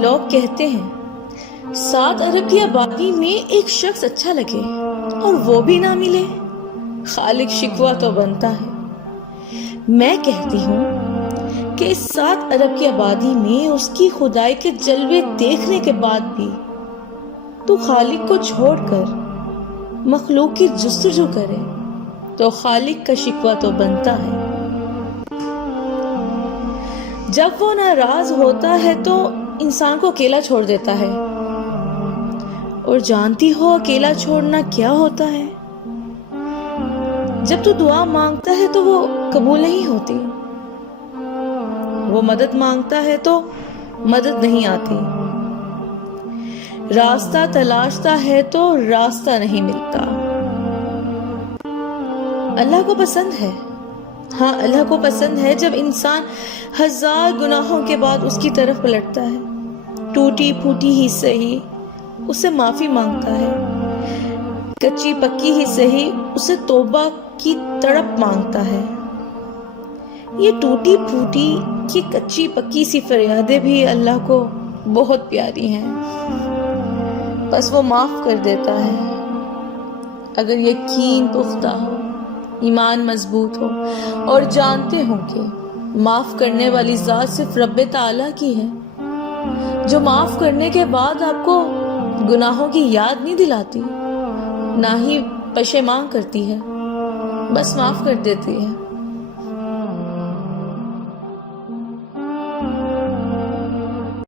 لوگ کہتے ہیں 7 ارب کی آبادی میں ایک شخص اچھا لگے اور وہ بھی نہ ملے، خالق شکوہ تو بنتا ہے۔ میں کہتی ہوں کہ اس 7 ارب کی آبادی میں اس کی خدائی کے جلوے دیکھنے کے بعد بھی تو خالق کو چھوڑ کر مخلوق کی جستجو کرے تو خالق کا شکوہ تو بنتا ہے۔ جب وہ ناراض ہوتا ہے تو انسان کو اکیلا چھوڑ دیتا ہے، اور جانتی ہو اکیلا چھوڑنا کیا ہوتا ہے؟ جب تو دعا مانگتا ہے تو وہ قبول نہیں ہوتی، وہ مدد مانگتا ہے تو مدد نہیں آتی، راستہ تلاشتا ہے تو راستہ نہیں ملتا۔ اللہ کو پسند ہے، ہاں اللہ کو پسند ہے جب انسان 1000 گناہوں کے بعد اس کی طرف پلٹتا ہے، ٹوٹی پھوٹی ہی سہی اسے معافی مانگتا ہے، کچی پکی ہی سہی اسے توبہ کی تڑپ مانگتا ہے۔ یہ ٹوٹی پھوٹی کی کچی پکی سی فریادیں بھی اللہ کو بہت پیاری ہیں، بس وہ معاف کر دیتا ہے اگر یقین پختہ ہو، ایمان مضبوط ہو اور جانتے ہوں کہ معاف کرنے والی ذات صرف رب تعالیٰ کی ہے، جو معاف کرنے کے بعد آپ کو گناہوں کی یاد نہیں دلاتی، نہ ہی پشیمان کرتی ہے، بس معاف کر دیتی ہے۔